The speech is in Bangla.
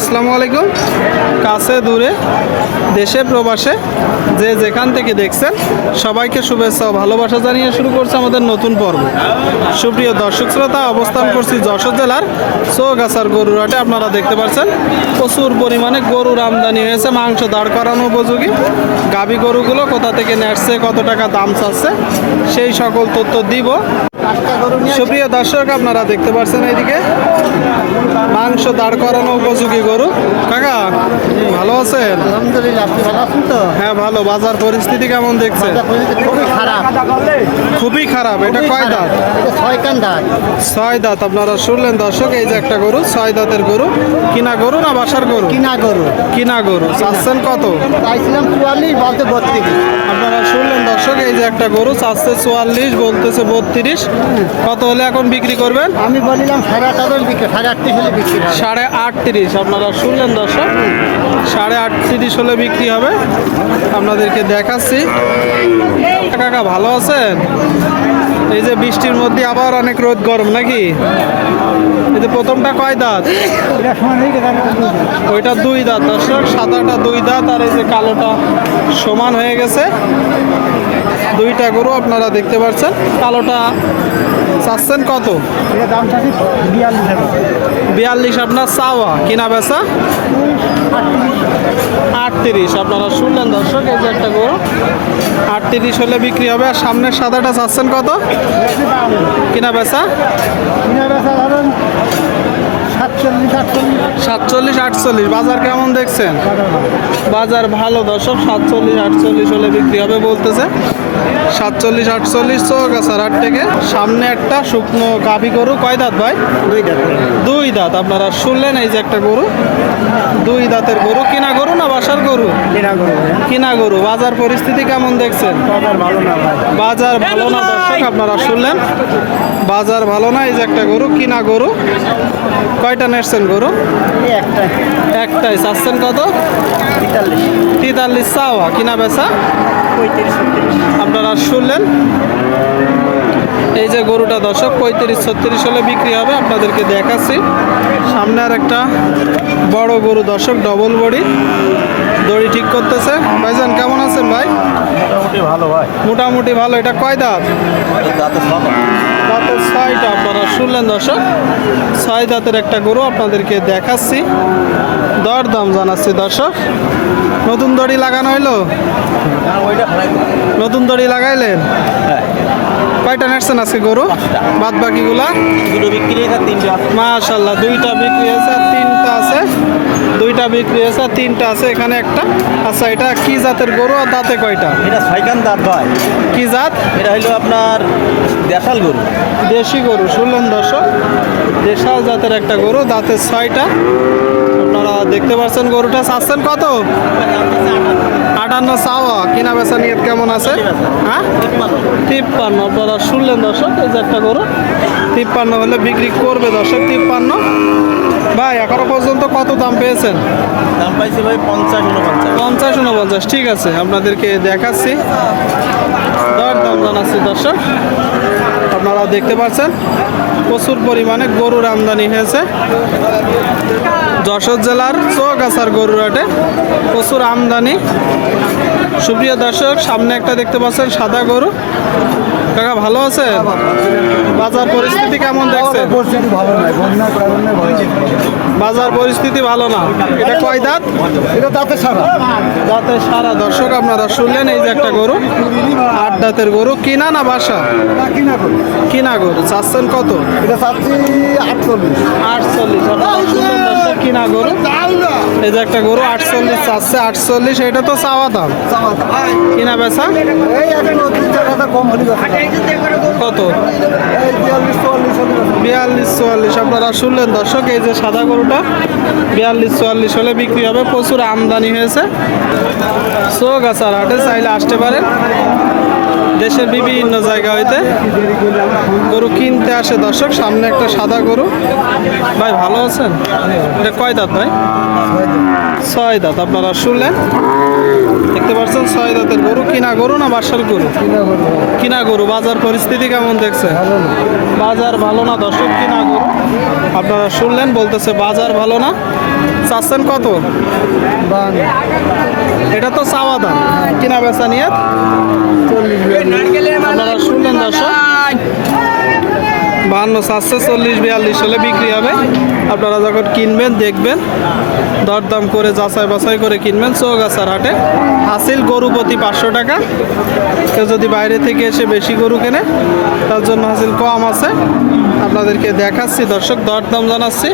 আসসালামু আলাইকুম। কাছে, দূরে, দেশে, প্রবাসে, যে যেখান থেকে দেখছেন, সবাইকে শুভেচ্ছা ও ভালোবাসা জানিয়ে শুরু করছে আমাদের নতুন পর্ব। সুপ্রিয় দর্শক শ্রোতা, অবস্থান করছি যশোর জেলার চৌগাছার গরুর হাটে। আপনারা দেখতে পাচ্ছেন, প্রচুর পরিমাণে গরুর আমদানি হয়েছে, মাংস দাঁড় করানো উপযোগী। গাভী গরুগুলো কোথা থেকে নেটছে, কত টাকা দাম চাচ্ছে, সেই সকল তথ্য দিব। সুপ্রিয় দর্শক আপনারা দেখতে পাচ্ছেন এইদিকে। মাংস দাঁড় করানো উপযোগী গরু। কাকা ভালো আছেন? আলহামদুলিল্লাহ আপনি ভালো আছেন তো? হ্যাঁ ভালো। বাজার পরিস্থিতি কেমন দেখছেন? খুবই খারাপ। খুবই খারাপ। এটা কয় দাঁত? ছয় কান দাঁত। ছয় দাঁত। আপনারা শুনলেন দর্শক এই যে একটা গরু ছয় দাঁতের গরু। কিনা গরু না বাসার গরু? কিনা গরু। কিনা গরু। চাচ্ছেন কত? চাইছিলাম চুয়াল্লিশ বলতে বত্রিশ। আপনারা শুনলেন দর্শক যে একটা গরু চাচ্ছে চুয়াল্লিশ বলতেছে বত্রিশ। কত হলে এখন বিক্রি করবেন? আমি বলিলাম সাড়ে আট হাজার বিক্রি সাড়ে আটত্রিশ হলে বিক্রি সাড়ে আটত্রিশ আপনারা শুনলেন দর্শক? সাড়ে আটত্রিশ হলে বিক্রি হবে। আপনাদেরকে দেখাচ্ছি। কাকা ভালো আছেন? এই যে বৃষ্টির মধ্যে আবার অনেক রোদ গরম নাকি? এই যে প্রথমটা কয় দাঁত। ওইটা দুই দাঁত দর্শক। সাদাটা দুই দাঁত আর এই যে কালোটা সমান হয়ে গেছে। দুইটা গরু আপনারা দেখতে পাচ্ছেন। কালোটা চাচ্ছেন কত? দাম বিয়াল্লিশ আপনার চাওয়া কিনা বেচা? আটত্রিশ আপনারা শুনলেন দর্শক এই যে একটা গরু। আটত্রিশ হলে বিক্রি হবে আর সামনের সাদাটা চাচ্ছেন কত? কিনা বেচা? কিনা বেচা ধরুন সাতচল্লিশ আটচল্লিশ। বাজার কেমন দেখছেন? বাজার ভালো দর্শক। সাতচল্লিশ আটচল্লিশ হলে বিক্রি হবে বলতেছে। সাতচল্লিশ আটচল্লিশ চৌগাছার হাট থেকে সামনে একটা শুকনো গাভি গরু। কয় দাঁত ভাই? দুই টাকা দুই দাঁত। আপনারা শুনলেন এই যে একটা গরু। দুই দাঁতের গরু। কিনা গরু না বাসার গরু? কিনা গরু। কিনা গরু। বাজার পরিস্থিতি কেমন দেখছেন? বাজার ভালো না বাজার ভালো না দর্শক আপনারা শুনলেন। বাজার ভালো না? এই যে একটা গরু কিনা গরু। কয়টা নেসছেন গরু? একটাই। চাচ্ছেন কত? তেতাল্লিশ। চাওয়া। কিনা বেচা? আপনারা শুনলেন? এই যে গরুটা দর্শক পঁয়ত্রিশ ছত্রিশ হলে বিক্রি হবে। আপনাদেরকে দেখাচ্ছি। সামনে আর একটা বড় গরু দর্শক ডবল বডি দড়ি ঠিক করতেছে। ভাইজান কেমন ভালো ভাই। মোটামুটি ভালো। এটা কয় দাঁত? দাঁতের ছয়টা আপনারা শুনলেন দর্শক? ছয় দাঁতের একটা গরু আপনাদেরকে দেখাচ্ছি। দর দাম জানাচ্ছি দর্শক। নতুন দড়ি লাগানো হইল? ওইটা নতুন দড়ি লাগাইলেন? হ্যাঁ। কয়টা নেটছেন আজকে গরু? বাদ বাকিগুলা? দুটো বিক্রি হয়েছে তিনটা মাশাল্লাহ দুইটা বিক্রি হয়েছে তিনটা আছে। দুইটা বিক্রি হয়েছে আর তিনটা আছে এখানে একটা। আচ্ছা এটা কি জাতের গরু আর দাঁতে কয়টা? এটা ছয়কান দাঁত ভাই কি জাত? এটা হলো আপনার দেশাল গরু। দেশি গরু শুনলেন দর্শক। দেশাল জাতের একটা গরু দাঁতের ছয়টা। দেখতে পাচ্ছেন গরুটা চাচ্ছেন কত? আটান্ন চাওয়া কিনা বেচা নিয়ে কেমন আছে? হ্যাঁ? তিপ্পান্ন আপনারা শুনলেন দর্শক এই যে একটা গরু। তিপ্পান্ন হলে বিক্রি করবে দর্শক তিপ্পান্ন। ভাই এখনও পর্যন্ত কত দাম পেয়েছেন? দাম পাইছে ভাই পঞ্চাশ উনপঞ্চাশ পঞ্চাশ উনপঞ্চাশ ঠিক আছে আপনাদেরকে দেখাচ্ছি। দর দাম জানাচ্ছি দর্শক। আপনারা দেখতে পাচ্ছেন, প্রচুর পরিমাণে গরুর আমদানি হয়েছে। যশোর জেলার চৌগাছার গরুরাটে প্রচুর আমদানি। সুপ্রিয় দর্শক, সামনে একটা দেখতে পাচ্ছেন সাদা গরু। কাকা ভালো আছে? বাজার পরিস্থিতি কেমন দেখছেন? পরিস্থিতি ভালো নয় বন্যার কারণে বাজার পরিস্থিতি ভালো না। এটা কয় দাঁত? এটা দাঁতে সারা। দাঁতের সারা। দর্শক আপনারা শুনলেন এই যে একটা গরু আট দাঁতের গরু। কিনা না বাসা? কিনা গরু। কিনা গরু। চাচ্ছেন কত? এটা চাচ্ছি আটচল্লিশ। আটচল্লিশ। কিনা গরু? এই যে একটা গরু আটচল্লিশ চাচ্ছে। আটচল্লিশ এটা তো চাওয়া দাম। কিনা বেচা? কম হলে কত? বিয়াল্লিশ, চুয়াল্লিশ। আপনারা শুনলেন দর্শক, এই যে সাদা গরুটা, বিয়াল্লিশ, চুয়াল্লিশ হলে বিক্রি হবে। প্রচুর আমদানি হয়েছে। চৌগাছার হাটে চাইলে আসতে পারেন। দেশের বিভিন্ন জায়গা হইতে গরু কিনতে আসে দর্শক, সামনে একটা সাদা গরু। ভাই, ভালো আছেন? এটা কয় দাঁত ভাই? ছয় দাঁত, আপনারা শুনলেন? দেখতে পাচ্ছেন, ছয় দাঁতের গরু, কিনা গরু না বাসার গরু? কিনা গরু, বাজার পরিস্থিতি কেমন দেখছে? বাজার ভালো না দর্শক, কিনা গরু? আপনারা শুনলেন, বলতেছে বাজার ভালো না। চাচ্ছেন কত? এটা তো চাওয়া দাম। কিনা বেচা নিয়ে আপনারা শুনলেন দর্শক? বাহান্ন সাতশো চল্লিশ বিয়াল্লিশ হলে বিক্রি হবে। আপনারা যখন কিনবেন দেখবেন দরদাম করে যাচাই বাছাই করে কিনবেন চৌগাছার হাটে। হাসিল গরু প্রতি পাঁচশো টাকা। কেউ যদি বাইরে থেকে এসে বেশি গরু কেনে তার জন্য হাসিল কম আছে। আপনাদেরকে দেখাচ্ছি দর্শক দরদাম জানাচ্ছি।